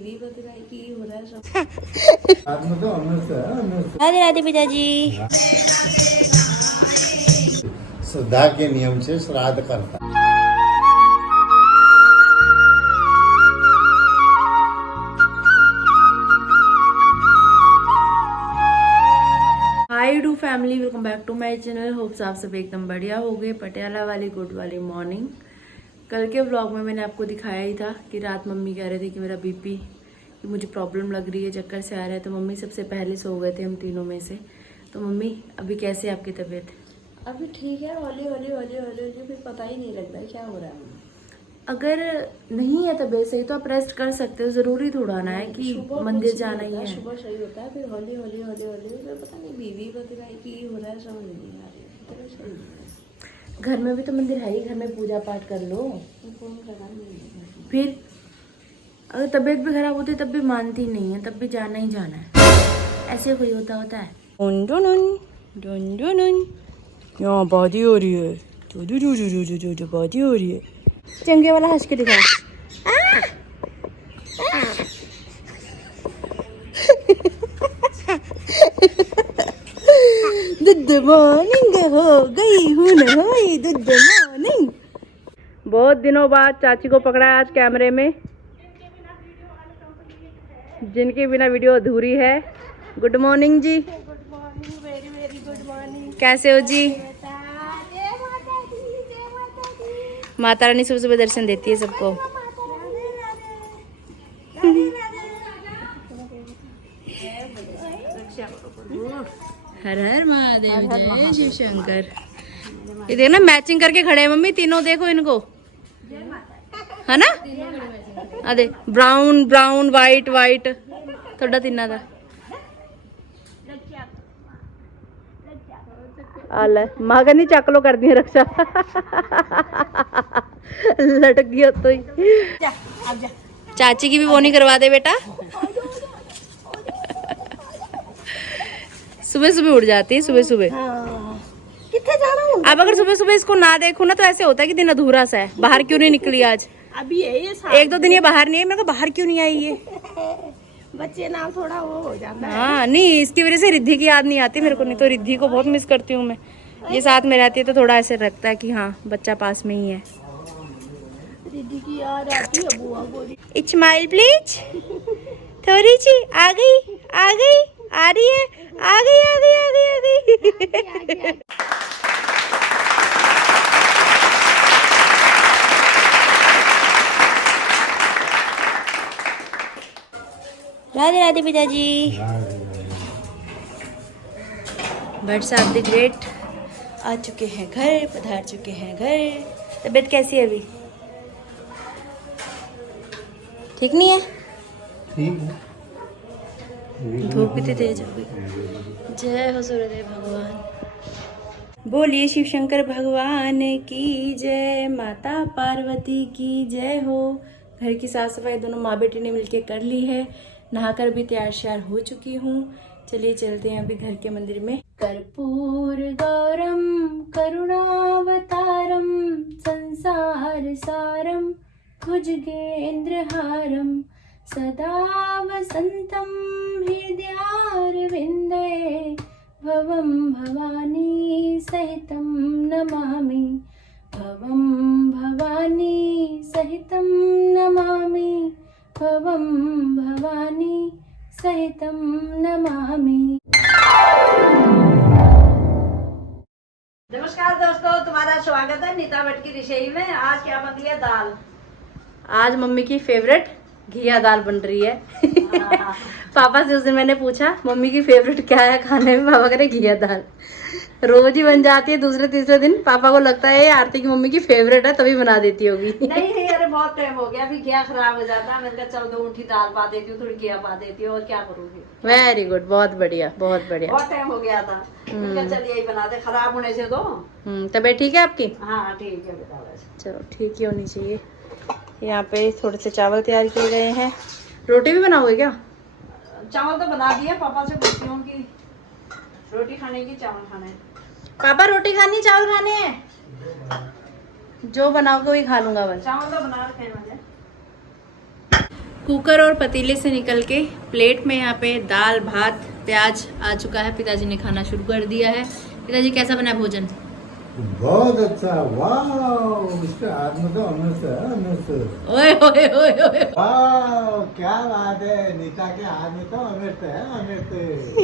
बीवी बदलाई की हो रहा है सब। राधे राधे पिताजी। श्रद्धा के नियम से श्राद्ध करता। Hi do family, welcome back to my channel. Hopes आप सब एकदम बढ़िया हो गए। पटियाला वाली गुड वाली मॉर्निंग। कल के व्लॉग में मैंने आपको दिखाया ही था कि रात मम्मी कह रहे थे कि मेरा बीपी, कि मुझे प्रॉब्लम लग रही है, चक्कर से आ रहा है। तो मम्मी सबसे पहले सो गए थे हम तीनों में से। तो मम्मी अभी कैसे है आपकी तबीयत? अभी ठीक है, हौली हौली हौली हौली हौली, फिर पता ही नहीं लगता है क्या हो रहा है। अगर नहीं है तबीयत सही तो आप रेस्ट कर सकते हो, जरूरी थोड़ा ना है कि मंदिर जाना ही है। सुबह सही होता है, फिर हौली हौली हौली हौली, फिर पता नहीं बीवी बदलाई की हो रहा है, समझ नहीं आ रही है। तबीयत सही नहीं है। घर में भी तो मंदिर है ही, घर में पूजा पाठ कर लो। फोन करा नहीं, फिर अगर तबीयत भी खराब होती है तब भी मानती नहीं है, तब भी जाना ही जाना है। ऐसे कोई होता है। यहाँ बादी हो रही है, बादी हो रही है। चंगे वाला हंस के दिखा। गुड मॉर्निंग हो गई हूँ न होई गुड मॉर्निंग। बहुत दिनों बाद चाची को पकड़ा आज कैमरे में, जिनके बिना वीडियो अधूरी है। गुड मॉर्निंग जी। Good morning, very very good morning. कैसे हो जी? माता रानी सुबह सुबह दर्शन देती है सबको। हर हर महादेव, जय शिव शंकर। ये देखो ना, मैचिंग करके खड़े हैं मम्मी तीनों, देखो इनको, है ना? अरे ब्राउन ब्राउन वाइट वाइट थोड़ा तिन्ना था आला माँ कहनी चक लो, कर दी रक्षा। लटक गया तो ही। चाची की भी वो नहीं करवा दे बेटा। सुबह सुबह उठ जाती है, सुबह सुबह। कितने जाना हूँ? अब अगर सुबह सुबह इसको ना देखूं ना तो ऐसे होता है कि दिन अधूरा सा है। बाहर क्यों नहीं निकली आज? अभी है ये एक दो दिन ये बाहर नहीं है, मेरे को बाहर क्यों नहीं आई ये? बच्चे नाम थोड़ा वो हो जाता है। हाँ नहीं, इसकी वजह से रिद्धि की याद नहीं आती मेरे को, नहीं तो रिद्धि को बहुत मिस करती हूँ मैं। ये साथ में रहती है तो थोड़ा ऐसे लगता है कि हाँ बच्चा पास में ही है। दीदी की याद आती है, बुआ को। Smile please. थोड़ी सी आ गई आ गई, आ रही है, आ गई आ गई आ गई आ गई। राधे राधे पिताजी। बट्स ऑफ द ग्रेट आ चुके हैं घर, पधार चुके हैं घर। तबीयत कैसी है अभी? ठीक नहीं है? ठीक है। धूप कितनी तेज हो गई। जय हो सूर्यदेव भगवान। बोलिए शिव शंकर भगवान की जय, माता पार्वती की जय हो। घर की साफ सफाई दोनों माँ बेटी ने मिलके कर ली है। नहाकर भी तैयार श्यार हो चुकी हूँ। चलिए चलते हैं अभी घर के मंदिर में। कर्पूर गौरम करुणावतारम संसार सारम भुजगेन्द्रहारम सदा वसंतम हृदयारविंदे भवम भवानी सहितं नमामि, भवम भवानी सहितं नमामि, भवम भवानी सहितं नमामि। नमस्कार दोस्तों, तुम्हारा स्वागत है नीता भट्ट की रसोई में। आज क्या बन रही है? दाल। आज मम्मी की फेवरेट घिया दाल बन रही है। पापा से उस दिन मैंने पूछा मम्मी की फेवरेट क्या है खाने में, पापा कह रहे घिया दाल। रोज ही बन जाती है, दूसरे तीसरे दिन पापा को लगता है ये आरती की मम्मी की फेवरेट है तभी बना देती होगी। नहीं नहीं, अरे बहुत टाइम हो गया, अभी घिया खराब हो जाता है। मैंने कहा चल 2 मुट्ठी दाल पा देती हूँ, थोड़ी घिया पा देती हूँ, और क्या करूँगी। वेरी गुड, बहुत बढ़िया बहुत बढ़िया। बहुत टाइम हो गया था, मैंने कहा चल यही बना दे, खराब होने से दो। तबीयत ठीक है आपकी? हाँ ठीक है बेटा, वैसे चलो ठीक ही होनी चाहिए। यहाँ पे थोड़े से चावल तैयार किए गए हैं। रोटी भी बनाओगे क्या? चावल तो बना दिए, पापा से पूछती हूँ कि रोटी खाने की चावल खाने। पापा रोटी खानी चावल खाने हैं? जो बनाओगे वही खा लूंगा बस। चावल तो बना रखे हैं मैंने। कुकर और पतीले से निकल के प्लेट में यहाँ पे दाल भात प्याज आ चुका है। पिताजी ने खाना शुरू कर दिया है। पिताजी कैसा बना है भोजन? बहुत अच्छा, वाह, इसके हाथ में तो अमृत है, अमृत। ओए ओए ओए ओए, वाह, क्या बात है, नीता के हाथ में तो अमृत है, अमृत।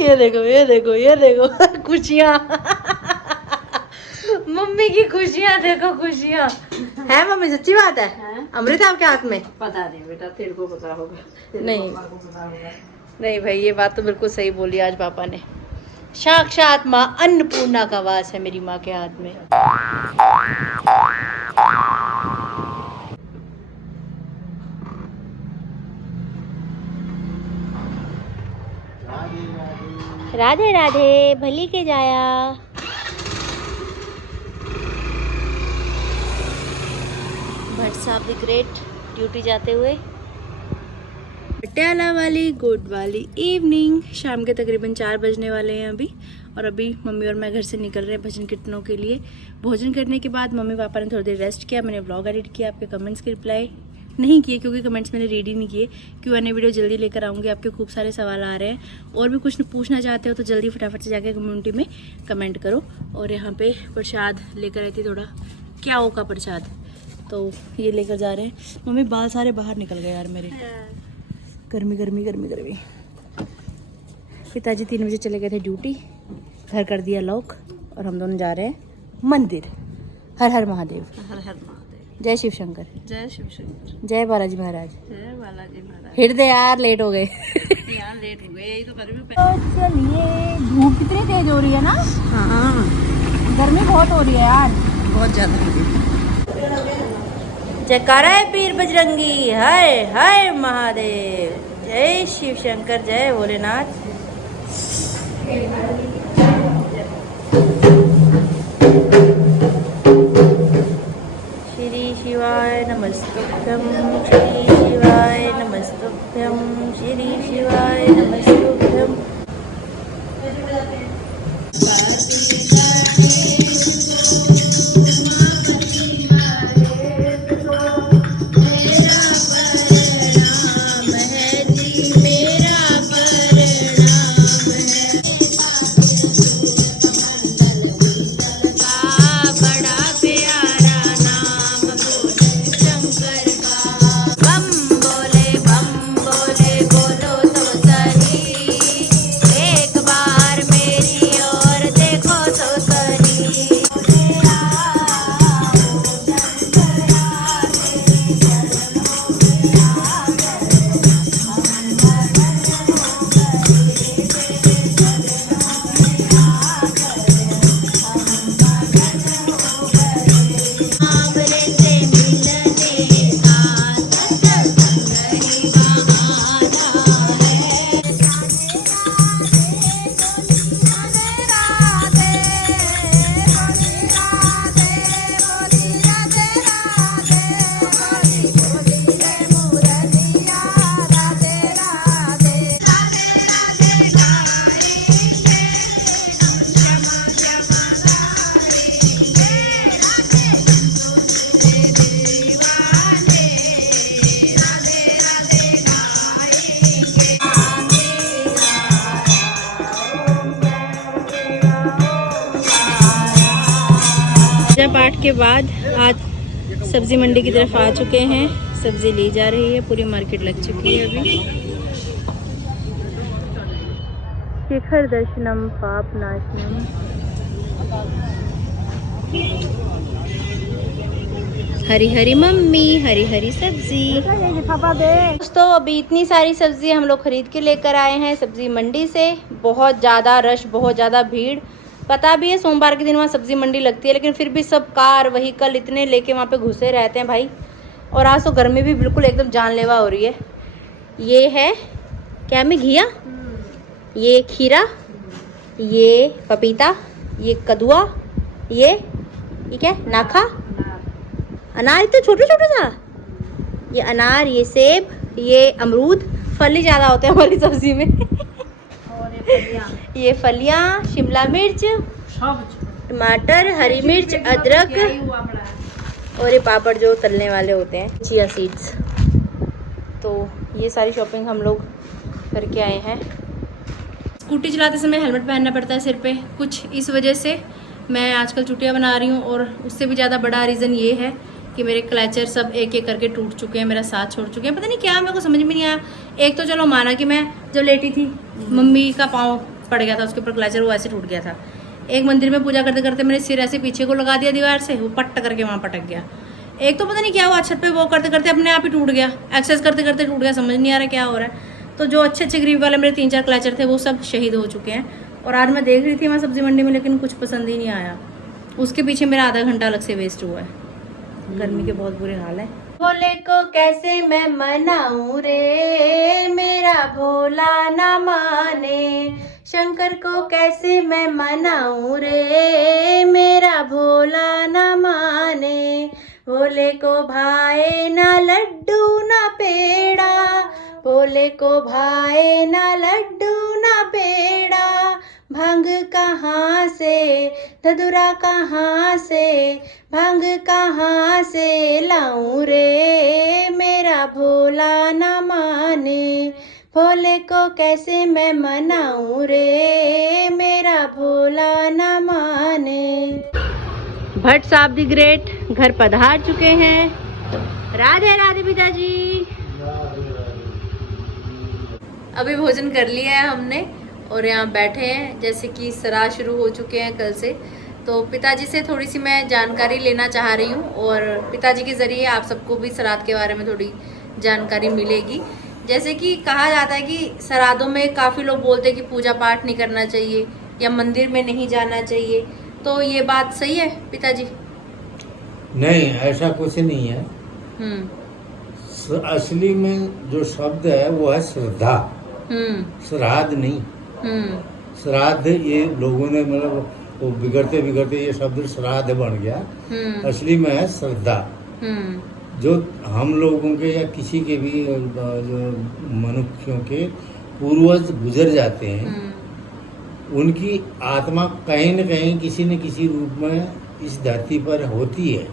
ये देखो ये देखो ये देखो खुशियाँ मम्मी की खुशियाँ देखो, खुशियाँ है मम्मी, सच्ची बात है। अमृत है आपके हाथ में? पता नहीं बेटा, तेरे को पता होगा, तेरे नहीं। पापा को पता होगा। नहीं भाई, ये बात तो बिल्कुल सही बोली आज पापा ने। साक्षात माँ अन्नपूर्णा का वास है मेरी माँ के हाथ में। राधे राधे, भली के जाया। भट्ट साहब द ग्रेट ड्यूटी जाते हुए। पटियाला वाली गुड वाली इवनिंग, शाम के तकरीबन 4 बजने वाले हैं अभी। और अभी मम्मी और मैं घर से निकल रहे हैं भजन कीर्तनों के लिए। भोजन करने के बाद मम्मी पापा ने थोड़ी देर रेस्ट किया। मैंने व्लॉग एडिट किया, आपके कमेंट्स के रिप्लाई नहीं किए क्योंकि कमेंट्स मैंने रीड ही नहीं किए। Q&A वीडियो जल्दी लेकर आऊँगी, आपके खूब सारे सवाल आ रहे हैं। और भी कुछ पूछना चाहते हो तो जल्दी फटाफट से जाके कम्युनिटी में कमेंट करो। और यहाँ पे प्रसाद लेकर आई थी, थोड़ा क्या का प्रसाद, तो ये लेकर जा रहे हैं। मम्मी बाल सारे बाहर निकल गए यार मेरे, गर्मी गर्मी गर्मी गर्मी। पिताजी 3 बजे चले गए थे ड्यूटी, घर कर दिया लॉक और हम दोनों जा रहे हैं मंदिर। हर हर महादेव, हर हर महादेव, जय शिव शंकर, जय शिव शंकर, जय बालाजी महाराज। जय बालाजी महाराज। हृदय यार लेट हो गए। यार लेट हो गए, यही तो गर्मी पे। तो चलिए, धूप कितनी तेज हो रही है ना, हाँ गर्मी बहुत हो रही है यार, बहुत ज्यादा। जयकारा है पीर बजरंगी, हर हर महादेव, जय शिव शंकर, जय भोलेनाथ। श्री शिवाय नमस्तुभ्यं, श्री शिवाय नमस्तुभ्यं, श्री शिवाय नमस्तुभ्यं। पूजा पाठ के बाद आज सब्जी मंडी की तरफ आ चुके हैं। सब्जी ली जा रही है, पूरी मार्केट लग चुकी है अभी। शिखर दर्शनम पाप नाशनम। हरी हरी मम्मी, हरी हरी सब्जी। दोस्तों अभी इतनी सारी सब्जी हम लोग खरीद के लेकर आए हैं सब्जी मंडी से। बहुत ज़्यादा रश, बहुत ज़्यादा भीड़। पता भी है सोमवार के दिन वहाँ सब्जी मंडी लगती है, लेकिन फिर भी सब कार व्हीकल इतने लेके वहाँ पे घुसे रहते हैं भाई। और आज तो गर्मी भी बिल्कुल एकदम जानलेवा हो रही है। ये है क्या में घिया, ये खीरा, ये पपीता, ये कद्दुआ, ये क्या नाखा, अनार इतने छोटे छोटे सा, ये अनार, ये सेब, ये अमरूद। फल ही ज़्यादा होते हैं हमारी सब्जी में। ये फलियाँ, शिमला मिर्च, टमाटर, हरी मिर्च, अदरक और ये पापड़ जो तलने वाले होते हैं, चिया सीड्स। तो ये सारी शॉपिंग हम लोग करके आए हैं। स्कूटी चलाते समय हेलमेट पहनना पड़ता है सिर पे, कुछ इस वजह से मैं आजकल चुटियाँ बना रही हूँ। और उससे भी ज़्यादा बड़ा रीज़न ये है कि मेरे क्लचर सब एक एक करके टूट चुके हैं, मेरा साथ छोड़ चुके हैं। पता नहीं क्या, मेरे को समझ में नहीं आया। एक तो चलो माना कि मैं जब लेटी थी मम्मी का पाँव पड़ गया था उसके ऊपर, क्लचर वो ऐसे टूट गया था। एक मंदिर में पूजा करते करते मेरे सिर ऐसे पीछे को लगा दिया दीवार से, वो पट करके वहाँ पटक गया। एक तो पता नहीं क्या हुआ, छत पे वो करते करते अपने आप ही टूट गया, एक्सरसाइज करते करते टूट गया, समझ नहीं आ रहा क्या हो रहा है। तो जो अच्छे अच्छे गरीब वाले मेरे 3-4 क्लचर थे वो सब शहीद हो चुके हैं। और आज मैं देख रही थी वहाँ सब्जी मंडी में, लेकिन कुछ पसंद ही नहीं आया। उसके पीछे मेरा आधा घंटा अलग से वेस्ट हुआ है। गर्मी के बहुत बुरे हाल है। भोले को कैसे मैं मनाऊं रे, मेरा भोला ना माने। शंकर को कैसे मैं मनाऊं रे, मेरा भोला ना माने। भोले को भाए ना लड्डू ना पेड़ा, भोले को भाए ना लड्डू ना पेड़ा। भांग कहाँ से, धतूरा कहाँ से, भांग कहाँ से लाऊं रे, मेरा भोला ना माने। भोले को कैसे मैं मनाऊं रे, मेरा भोला ना माने। भट्ट साहब दी ग्रेट घर पधार चुके हैं। राधे राधे पिताजी। अभी भोजन कर लिया है हमने और यहाँ बैठे हैं। जैसे कि श्राद्ध शुरू हो चुके हैं कल से, तो पिताजी से थोड़ी सी मैं जानकारी लेना चाह रही हूँ और पिताजी के ज़रिए आप सबको भी श्राद्ध के बारे में थोड़ी जानकारी मिलेगी। जैसे कि कहा जाता है कि श्राद्धों में काफ़ी लोग बोलते हैं कि पूजा पाठ नहीं करना चाहिए या मंदिर में नहीं जाना चाहिए, तो ये बात सही है पिताजी? नहीं, ऐसा कुछ नहीं है। असली में जो शब्द है वो है श्रद्धा, श्राद्ध नहीं। श्राद्ध ये लोगों ने मतलब वो बिगड़ते बिगड़ते ये शब्द श्राद्ध बन गया। असली में है श्रद्धा। जो हम लोगों के या किसी के भी जो मनुष्यों के पूर्वज गुजर जाते हैं, उनकी आत्मा कहीं न कहीं किसी न किसी रूप में इस धरती पर होती है,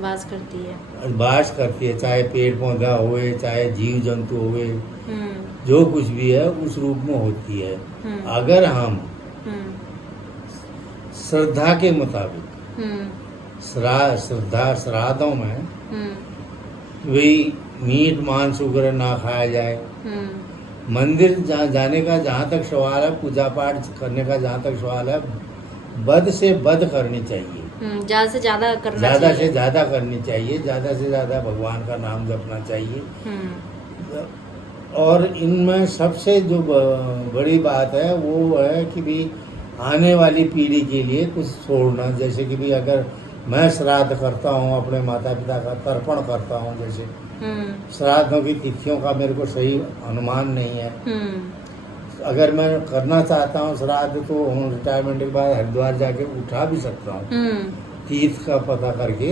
वास करती है। वास करती है, चाहे पेड़ पौधा होए, चाहे जीव जंतु होए, जो कुछ भी है उस रूप में होती है। अगर हम श्रद्धा के मुताबिक श्राद्धों में वही मीट मांस वगैरह ना खाया जाए, मंदिर जाने का जहाँ तक सवाल है, पूजा पाठ करने का जहाँ तक सवाल है, बद से बद करनी चाहिए, ज़्यादा से ज़्यादा करना चाहिए, ज़्यादा से ज़्यादा करनी चाहिए, ज़्यादा से ज़्यादा भगवान का नाम जपना चाहिए। और इनमें सबसे जो बड़ी बात है वो है कि भी आने वाली पीढ़ी के लिए कुछ छोड़ना। जैसे कि भी अगर मैं श्राद्ध करता हूँ, अपने माता पिता का तर्पण करता हूँ, जैसे श्राद्धों की तिथियों का मेरे को सही अनुमान नहीं है। अगर मैं करना चाहता हूँ श्राद्ध तो रिटायरमेंट के बाद हरिद्वार जाके उठा भी सकता हूँ, तीर्थ का पता करके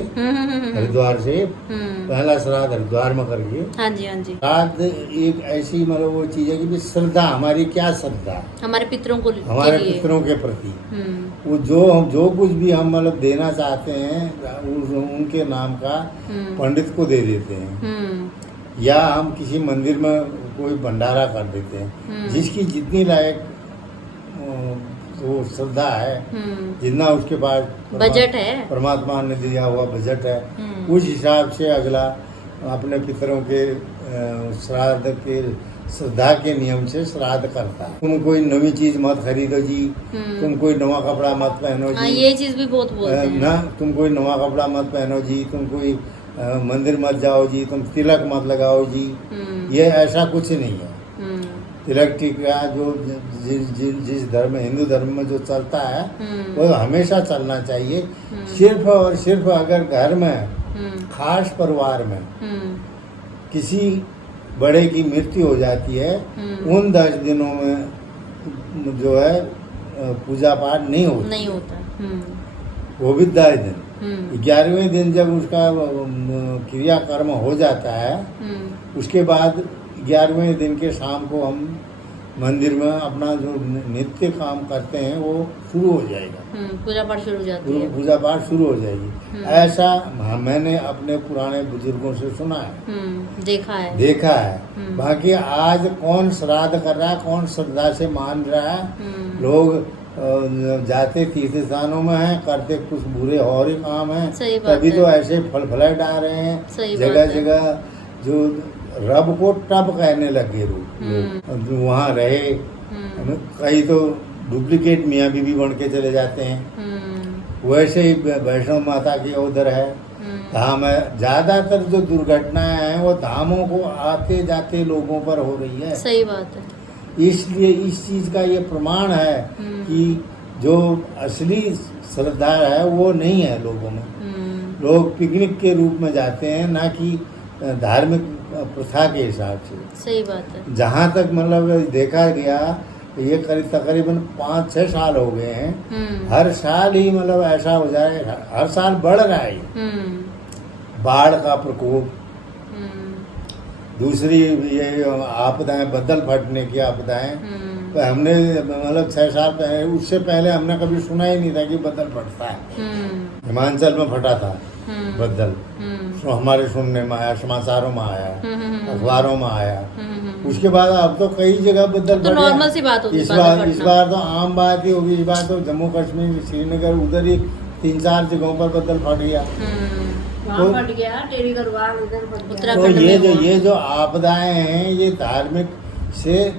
हरिद्वार से पहला श्राद्ध हरिद्वार में करके। हाँ जी, हाँ जी। श्राद्ध एक ऐसी मतलब वो चीज है कि श्रद्धा, हमारी क्या श्रद्धा हमारे पितरों को, हमारे पितरों के प्रति वो जो कुछ भी हम मतलब देना चाहते हैं उनके नाम का पंडित को दे देते हैं, या हम किसी मंदिर में कोई भंडारा कर देते हैं। जिसकी जितनी लायक वो श्रद्धा है, जितना उसके पास बजट है, परमात्मा ने दिया हुआ बजट है, उस हिसाब से अगला अपने पितरों के श्राद्ध के श्रद्धा के नियम से श्राद्ध करता है। तुम कोई नवी चीज मत खरीदो जी, तुम कोई नवा कपड़ा मत पहनो जी। ये चीज भी बहुत बोलते हैं ना, तुम कोई नवा कपड़ा मत पहनो जी, तुम कोई मंदिर मत जाओ जी, तुम तिलक मत लगाओ जी। ये ऐसा कुछ नहीं है। तिलक टीका जो जिस धर्म, हिंदू धर्म में जो चलता है वो हमेशा चलना चाहिए। सिर्फ और सिर्फ अगर घर में खास परिवार में किसी बड़े की मृत्यु हो जाती है, उन 10 दिनों में जो है पूजा पाठ नहीं होता। वो भी 10 दिन। 11वें दिन जब उसका क्रियाकर्म हो जाता है, उसके बाद 11वें दिन के शाम को हम मंदिर में अपना जो नित्य काम करते हैं वो शुरू हो जाएगा, पूजा पाठ शुरू हो जाती है। पूजा पाठ शुरू हो जाएगी। ऐसा मैंने अपने पुराने बुजुर्गों से सुना है, देखा है। बाकी आज कौन श्राद्ध कर रहा है, कौन श्रद्धा से मान रहा है। लोग जाते तीर्थ स्थानों में हैं, करते कुछ बुरे और ही काम है, तभी तो ऐसे फल फ्लैट आ रहे हैं जगह जगह। जो रब को टब कहने लगे लोग, वहाँ रहे कई तो डुप्लीकेट मियाँ बीवी बन के चले जाते हैं। वैसे ही वैष्णव माता की उधर है धाम है। ज्यादातर जो दुर्घटनाएं हैं वो धामों को आते जाते लोगों पर हो रही है। सही बात है। इसलिए इस चीज का ये प्रमाण है कि जो असली श्रद्धा है वो नहीं है लोगों में। लोग पिकनिक के रूप में जाते हैं, ना कि धार्मिक प्रथा के हिसाब से। सही बात है। जहाँ तक मतलब देखा गया, ये तकरीबन 5-6 साल हो गए हैं, हर साल ही मतलब ऐसा हो जाए, हर साल बढ़ रहा है। बाढ़ का प्रकोप, दूसरी ये आपदाएं, बदल फटने की आपदाएं। तो हमने मतलब 6 साल पहले, उससे पहले हमने कभी सुना ही नहीं था कि बदल फटता है। हिमाचल में फटा था बदल, तो हमारे सुनने में आया, समाचारों में आया, अखबारों में आया। उसके बाद अब तो कई जगह बदल तो नॉर्मल सी बात होगी। इस बार तो आम बात ही होगी। इस बार तो जम्मू कश्मीर, श्रीनगर, उधर ही 3-4 जगहों पर बदल फट गया। वहाँ फट गया, टेढ़ी गढ़वाल इधर फट गया। तो ये जो आपदाएं हैं, ये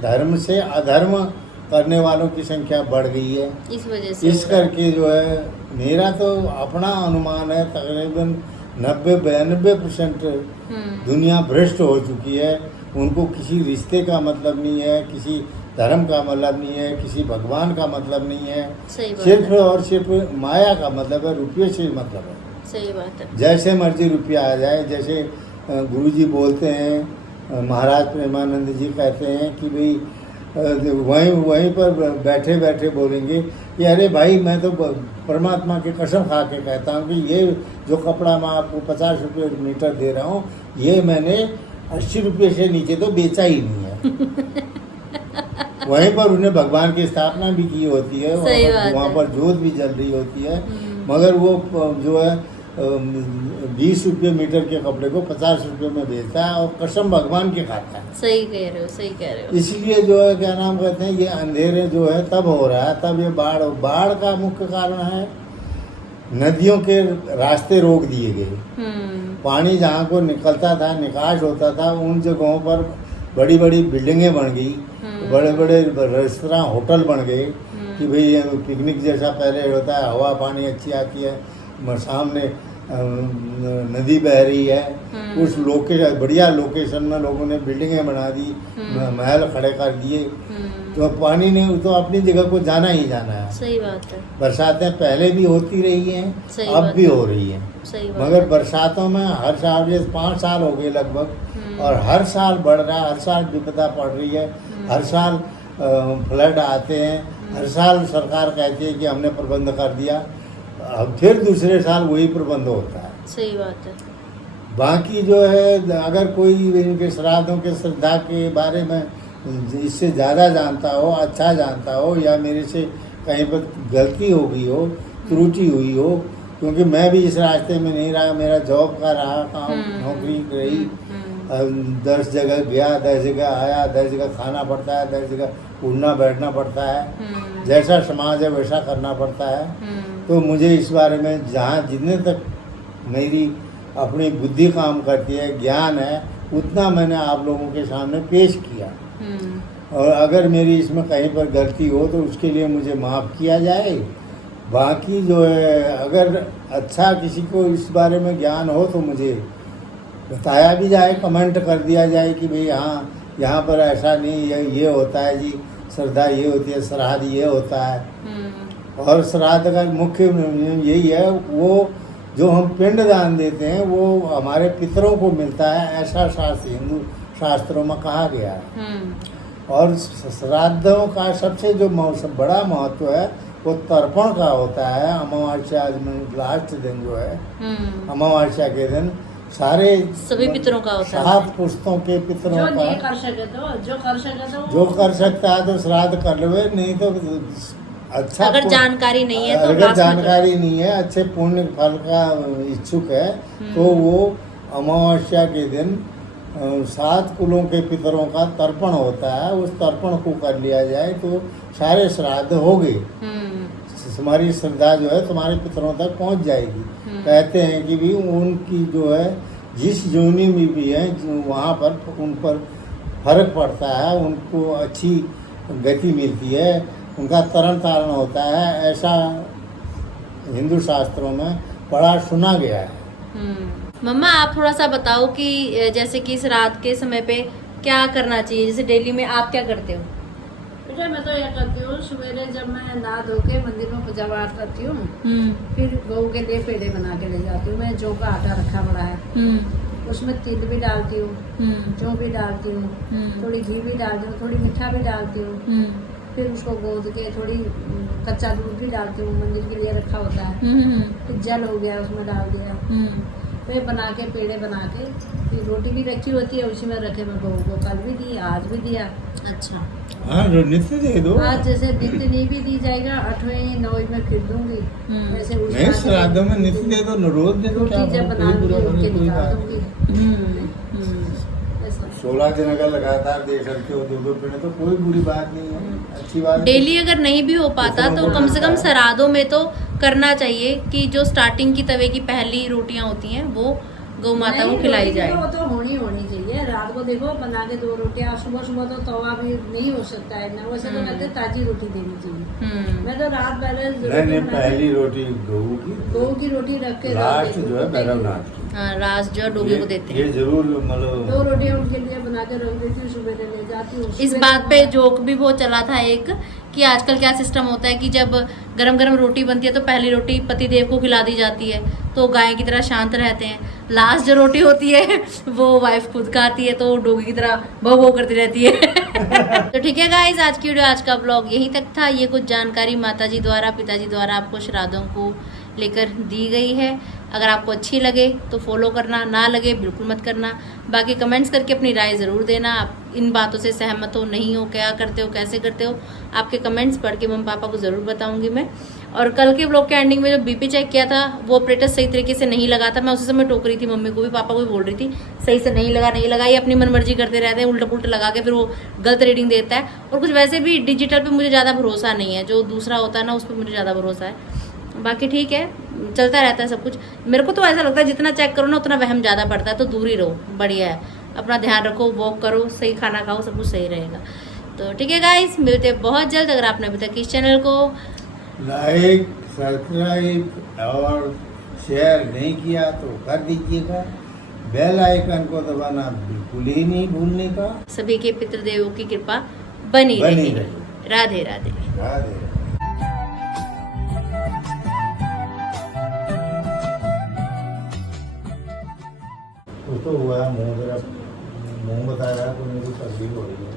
धर्म से अधर्म करने वालों की संख्या बढ़ गई है। इस वजह से इस करके जो है, मेरा तो अपना अनुमान है, तकरीबन 90-92% दुनिया भ्रष्ट हो चुकी है। उनको किसी रिश्ते का मतलब नहीं है, किसी धर्म का मतलब नहीं है, किसी भगवान का मतलब नहीं है। सिर्फ और सिर्फ माया का मतलब है, रुपये से मतलब है। सही बात है। जैसे मर्जी रुपया आ जाए। जैसे गुरुजी बोलते हैं, महाराज प्रेमानंद जी कहते हैं कि भाई वहीं पर बैठे बैठे बोलेंगे कि अरे भाई, मैं तो परमात्मा की कसम खा के कहता हूँ कि ये जो कपड़ा मैं आपको 50 रुपये मीटर दे रहा हूँ, ये मैंने 80 रुपये से नीचे तो बेचा ही नहीं है। वहीं पर उन्हें भगवान की स्थापना भी की होती है, वहाँ पर जोत भी जल रही होती है, मगर वो जो है 20 रुपये मीटर के कपड़े को 50 रुपये में बेचता है और कसम भगवान की खाता है। सही कह रहे हो। इसलिए जो है, क्या नाम कहते हैं, ये अंधेरे जो है तब हो रहा है, तब ये बाढ़ का मुख्य कारण है नदियों के रास्ते रोक दिए गए। पानी जहाँ को निकलता था, निकास होता था, उन जगहों पर बड़ी बड़ी बिल्डिंगें बन गई, बड़े बड़े रेस्तरां, होटल बन गए कि भाई पिकनिक जैसा पहले होता है, हवा पानी अच्छी आती है, सामने नदी बह रही है। उस बढ़िया लोकेशन में लोगों ने बिल्डिंगें बना दी, महल खड़े कर दिए, तो पानी ने तो अपनी जगह को जाना ही जाना है। सही बात है। बरसातें पहले भी होती रही हैं, अब भी हो रही हैं, मगर बरसातों में हर साल, ये 5 साल हो गए लगभग, और हर साल बढ़ रहा है, हर साल विपदा पड़ रही है, हर साल फ्लड आते हैं, हर साल सरकार कहती है कि हमने प्रबंध कर दिया, अब फिर दूसरे साल वही प्रबंध होता है। सही बात है। बाकी जो है, अगर कोई इनके श्राद्धों के श्रद्धा के बारे में इससे ज़्यादा जानता हो, अच्छा जानता हो, या मेरे से कहीं पर गलती हो गई हो, त्रुटि हुई हो, क्योंकि मैं भी इस रास्ते में नहीं रहा, मेरा जॉब का रहा, काम नौकरी रही, 10 जगह गया, 10 जगह आया, 10 जगह खाना पड़ता है, 10 जगह उठना बैठना पड़ता है, जैसा समाज है वैसा करना पड़ता है। तो मुझे इस बारे में जहाँ जितने तक मेरी अपनी बुद्धि काम करती है, ज्ञान है, उतना मैंने आप लोगों के सामने पेश किया। और अगर मेरी इसमें कहीं पर गलती हो तो उसके लिए मुझे माफ़ किया जाए। बाकी जो है, अगर अच्छा किसी को इस बारे में ज्ञान हो तो मुझे बताया भी जाए, कमेंट कर दिया जाए कि भाई हाँ, यहाँ पर ऐसा नहीं, ये होता है जी, श्रद्धा ये होती है, श्राद्ध ये होता है। और श्राद्ध का मुख्य यही है, वो जो हम पिंड दान देते हैं वो हमारे पितरों को मिलता है, ऐसा शास्त्र हिंदू शास्त्रों में कहा गया है। और श्राद्धों का सबसे जो बड़ा महत्व है वो तर्पण का होता है। अमावस्या में लास्ट दिन जो है, अमावस्या के दिन सारे सभी पितरों का होता है। 7 पुश्तों के पितरों जो का। नहीं कर सके तो जो कर सके तो जो कर सकता है तो श्राद्ध कर लो, नहीं तो अच्छा अगर जानकारी नहीं है तो अगर लास्ट में जानकारी नहीं है, अच्छे पुण्य फल का इच्छुक है तो वो अमावस्या के दिन 7 कुलों के पितरों का तर्पण होता है, उस तर्पण को कर लिया जाए तो सारे श्राद्ध हो गए। तुम्हारी श्रद्धा जो है तुम्हारे पितरों तक पहुंच जाएगी। कहते हैं कि भी उनकी जो है जिस योनि में भी है वहाँ पर उन पर फर्क पड़ता है, उनको अच्छी गति मिलती है, उनका तरण तारण होता है, ऐसा हिंदू शास्त्रों में बड़ा सुना गया है। मम्मा आप थोड़ा सा बताओ कि जैसे कि इस रात के समय पे क्या करना चाहिए, जैसे डेली में आप क्या करते हो? बेटा मैं तो यह करती हूँ, सवेरे जब मैं नहा धो के मंदिर में पूजा पाठ करती हूँ, फिर गऊ के लिए पेड़े बना के ले जाती हूँ। मैं जौ का आटा रखा पड़ा है, उसमें तिल भी डालती हूँ, जौ भी डालती हूँ, थोड़ी घी भी डालती हूँ, थोड़ी मीठा भी डालती हूँ। फिर उसको गोद के थोड़ी कच्चा दूध भी डालती हूँ, मंदिर के लिए रखा होता है। फिर जल हो गया उसमें डाल दिया, फिर बना के पेड़े बना के फिर रोटी भी रखी होती है उसी में रखे। मैं बहू को कल भी दी, आज भी दिया। अच्छा हाँ नित्य दे दो। आज जैसे नित्य नहीं भी दी जाएगा, 8वें 9वें में फिर दूंगी। वैसे उस नहीं श्राद्ध में नित्य दे दो, रोज दे दो, क्या रोटी जब कोई बुरा बनाऊंगी नहीं, उनके कोई निकाल बात दूंगी। ऐसा 16 दिन अगर लगातार दे सकते हो 2-2 पेड़े तो कोई बुरी बात नहीं है, अच्छी बात है। डेली अगर नहीं भी हो पाता तो कम से कम श्राद्धों में तो करना चाहिए कि जो स्टार्टिंग की तवे की पहली रोटियां होती हैं वो गौ माता को नहीं, खिलाई रोटी जाए। तो वो तो होनी चाहिए। रात को देखो बना के 2 रोटियां, सुबह सुबह तो तवा भी नहीं हो सकता है ना, वैसे तो कहते हैं ताजी रोटी देनी चाहिए। मैं तो रात पहले नहीं पहली रोटी गऊ की रोटी रख के लास्ट जो है भैरवनाथ की। हाँ राज जो है डोगे को देते हैं। ये जरूर मतलब 2 रोटियां उनके लिए बना के रख देती हूँ, सुबह ले जाती हूँ। इस बात पे जोक भी बहुत चला था एक कि आजकल क्या सिस्टम होता है कि जब गरम गरम रोटी बनती है तो पहली रोटी पति देव को खिला दी जाती है तो गाय की तरह शांत रहते हैं। लास्ट जो रोटी होती है वो वाइफ खुद खाती है तो डोगी की तरह भौ भौ करती रहती है। तो ठीक है गाइस, आज की वीडियो, आज का ब्लॉग यहीं तक था। ये कुछ जानकारी माताजी द्वारा, पिताजी द्वारा आपको श्राद्धों को लेकर दी गई है। अगर आपको अच्छी लगे तो फॉलो करना, ना लगे बिल्कुल मत करना। बाकी कमेंट्स करके अपनी राय ज़रूर देना, आप इन बातों से सहमत हो नहीं हो, क्या करते हो, कैसे करते हो। आपके कमेंट्स पढ़ के मम्मी पापा को ज़रूर बताऊंगी मैं। और कल के ब्लॉग के एंडिंग में जो बीपी चेक किया था वो ऑपरेटर सही तरीके से नहीं लगा था। मैं उसी समय टोक रही थी मम्मी को भी, पापा को भी बोल रही थी सही से नहीं लगा, ये अपनी मनमर्जी करते रहते हैं, उल्टा पुल्टा लगा के फिर वो गलत रीडिंग देता है। और कुछ वैसे भी डिजिटल पे मुझे ज़्यादा भरोसा नहीं है, जो दूसरा होता है ना उस पर मुझे ज़्यादा भरोसा है। बाकी ठीक है, चलता रहता है सब कुछ। मेरे को तो ऐसा लगता है जितना चेक करो ना उतना वहम ज़्यादा पड़ता है, तो दूर ही रहो, बढ़िया है। अपना ध्यान रखो, वॉक करो, सही खाना खाओ, सब कुछ सही रहेगा। तो ठीक है गाइस, मिलते हैं बहुत जल्द। अगर आपने अभी तक इस चैनल को लाइक, सब्सक्राइब और शेयर नहीं किया तो कर दीजिएगा। बेल आइकन को दबाना बिल्कुल ही नहीं भूलने का। सभी के पितृदेवों की कृपा बनी रहे। राधे राधे। राधे। तो हुआ मुंह बता रहा है तो मेरी तकलीफ हो रही है।